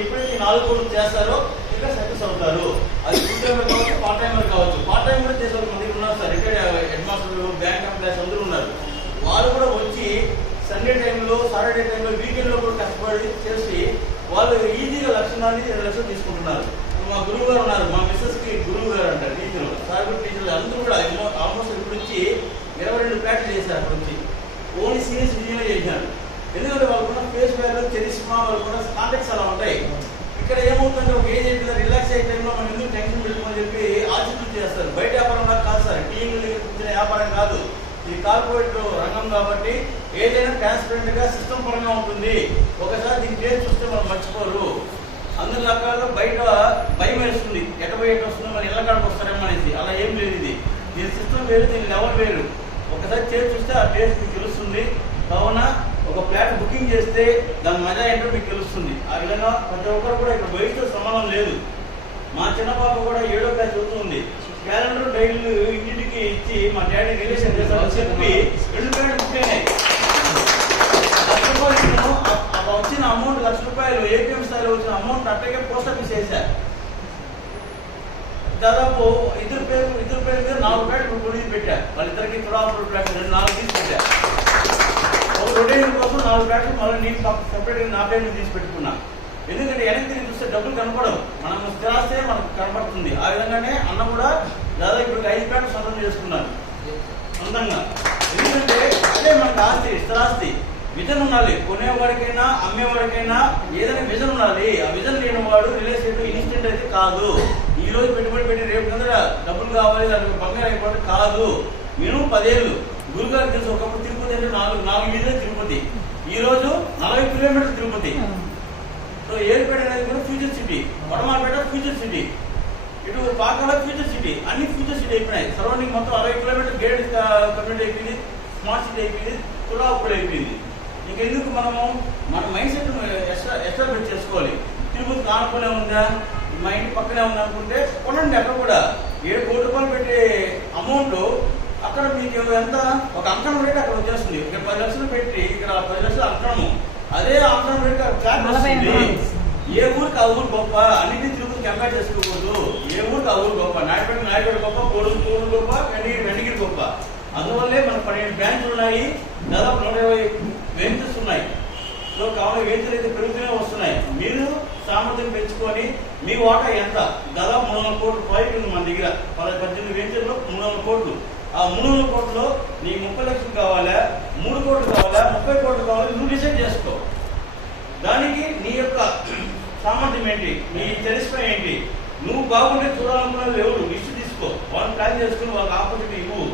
ఎప్పుడైతే 4 కోట్లు చేస్తారో ఇక్కడ సక్సెస్ అవుతారు. అది ఫుల్ టైమర్ కావచ్చు, పార్ట్ టైమర్ కావచ్చు. పార్ట్ టైమర్ చేసే వాళ్ళు మంది ఉన్నారు సార్, రిటైర్డ్ హెడ్ మాస్టర్లు, బ్యాంక్ ఎంప్లాయీస్ అందరూ ఉన్నారు. వాళ్ళు కూడా వచ్చి సండే టైంలో, సాటర్డే టైంలో, వీకెండ్లో కూడా కష్టపడి చేసి వాళ్ళు ఈజీగా 1,00,000 2 లక్షలు తీసుకుంటున్నారు. మా గురువు గారు ఉన్నారు, మా మిస్సెస్కి గురువు గారు అంటారు టీచర్లు, సార్ కూడా టీచర్లు అందరూ కూడా ఆల్మోస్ట్ ఇప్పుడు వచ్చి 22 ప్లాట్లు చేశారు. అక్కడ వచ్చి ఓన్లీ సీనియర్స్ విజయమే చేశారు. ఎందుకంటే వాళ్ళకున్న ఫేస్ వాల్యూ, చరిస్మా, వాళ్ళకున్న కాంటాక్ట్స్ అలా ఉంటాయి. ఇక్కడ ఏమవుతుందంటే ఒక ఏజ్ అయిపోయింది, రిలాక్స్ అయ్యే టైంలో మనం ఎందుకు టెన్షన్ పెట్టుకోమని చెప్పి ఆలోచించి చేస్తారు. బయట వ్యాపారం కాదు సార్, టీవీ కూర్చునే వ్యాపారం కాదు. ఇది కార్పొరేట్ రంగం కాబట్టి ఏదైనా ట్రాన్స్పరెంట్ గా సిస్టమ్ పరంగా ఉంటుంది. ఒకసారి దీని పేరు చూస్తే మనం మర్చిపోరు. అందరి రకాలుగా బయట భయం వేస్తుంది, ఎటబోయి ఎటు వస్తుందో మన ఇళ్ళ కాడికి వస్తారేమో అనేసి. అలా ఏం లేదు. దీని సిస్టమ్ వేరు, దీని లెవెల్ వేరు. ఒకసారి చేసి చూస్తే ఆ టేస్ట్ మీకు తెలుస్తుంది. కావున ఒక ఫ్లాట్ బుకింగ్ చేస్తే దాని మజా ఏంటో మీకు తెలుస్తుంది. ఆ విధంగా ప్రతి ఒక్కరు కూడా ఇక్కడ వయసుతో సంబంధం లేదు. మా చిన్న పాప కూడా 7వ క్లాస్ చదువుతుంది. క్యాలెండర్ డైరీలు ఇంటికి ఇచ్చి మా డాడీ రిలేషన్ చేస్తారని చెప్పి 2 ప్లాట్లు బుక్ అయినాయి. వచ్చిన అమౌంట్ ₹1,00,000 ఏపీఎం స్థాయిలో వచ్చిన అమౌంట్ అట్టగే పోస్ట్ ఆఫీస్ వేశారు. దాదాపు ఇద్దరు పేరు మీద 4 ప్లాట్లు పొడిచి పెట్టారు. వాళ్ళిద్దరికి తులాపురం ప్లాట్లు 4 తీసి పెట్టారు. ఒక రొటేషన్ కోసం 4 ప్లాట్లు మళ్ళీ నేను సెపరేట్గా నా పేరు తీసి పెట్టుకున్నా. ఎందుకంటే వెనక్కి తిరిగి చూస్తే డబ్బులు కనపడవు, మనం స్థిరాస్తే మనకు కనపడుతుంది. ఆ విధంగానే అన్న కూడా దాదాపు ఇప్పుడు 5 ప్లాట్లు సొంతం చేసుకున్నారు సొంతంగా. ఎందుకంటే అదే మనకు ఆస్తి, స్థిరాస్తి. విజన్ ఉండాలి. కొనేవాడికైనా అమ్మేవాడికైనా ఏదైనా విజన్ ఉండాలి. ఆ విజన్ లేని వాడు రియల్ ఎస్టేట్ ఇన్స్టెంట్ అయితే కాదు. ఈ రోజు పెట్టుబడి పెట్టి రేపు కింద డబ్బులు కావాలి, దానికి బంగారు అయిపోవడం కాదు. మినిమం 10 ఏళ్ళు. గురుగారు తెలుసు, ఒకప్పుడు తిరుపతి అంటే 4 వీధులే తిరుపతి. ఈ రోజు 40 కిలోమీటర్లు తిరుపతి. సో ఏడుపేట అనేది కూడా future city, Vadamalapeta future city, ఇటు పాకాల ఫ్యూచర్ సిటీ, అన్ని ఫ్యూచర్ సిటీ అయిపోయినాయి. సరౌండింగ్ మొత్తం 60 కిలోమీటర్ గేట్ కమ్యూనిటీ అయిపోయింది, స్మార్ట్ సిటీ అయిపోయింది, తులాపుడు అయిపోయింది. ఇంకెందుకు మనము మన మైండ్ సెట్ ఎస్టాబ్లిష్ చేసుకోవాలి. తిరుపతి ఆనుకునే ఉందా, మా ఇంటి పక్కనే ఉంది అనుకుంటే కొనండి. అక్కడ కూడా 7 కోట్ల రూపాయలు పెట్టే అమౌంట్ అక్కడ మీకు ఎంత ఒక అంకణం రేట్ అక్కడ వచ్చేస్తుంది. ఇక్కడ 10 లక్షలు పెట్టి ఇక్కడ 10 లక్షలు అంకణము, అదే అంకణం రేట్ ఫ్లాట్ వస్తుంది. ఏ ఊరికి ఆ ఊరు గొప్ప, అన్నింటినీ తిరుపతి కంపేర్ చేసుకోకూడదు. ఏ ఊరికి ఆ ఊరు గొప్ప, నాయుడుపేట గొప్ప, కోడూరు గొప్ప, వెండిగిరి గొప్ప. అందువల్లే మనకు 12 బ్రాంచ్లు ఉన్నాయి, దాదాపు 120 వెంచర్స్ ఉన్నాయి. సో కావున వెంచర్ అయితే పెరుగుతూనే వస్తున్నాయి. మీరు సామర్థ్యం పెంచుకొని మీ వాటా ఎంత, దాదాపు 300 కోట్ల ప్రాజెక్ట్ ఉంది మన దగ్గర. 18 వెంచర్లో 300 కోట్లు. ఆ 300 కోట్లలో నీకు 30 లక్షలు కావాలా, 3 కోట్లు కావాలా, 30 కోట్లు కావాలా, నువ్వు డిసైడ్ చేసుకో. దానికి నీ యొక్క సామర్థ్యం ఏంటి, నీ చరిష్మా ఏంటి, నువ్వు బాగుంటే చూడాలనుకున్నది ఎవరు లిస్ట్ తీసుకో, వాళ్ళు ప్లాన్ చేసుకుని వాళ్ళకి ఆపర్చునిటీ ఇవ్వు.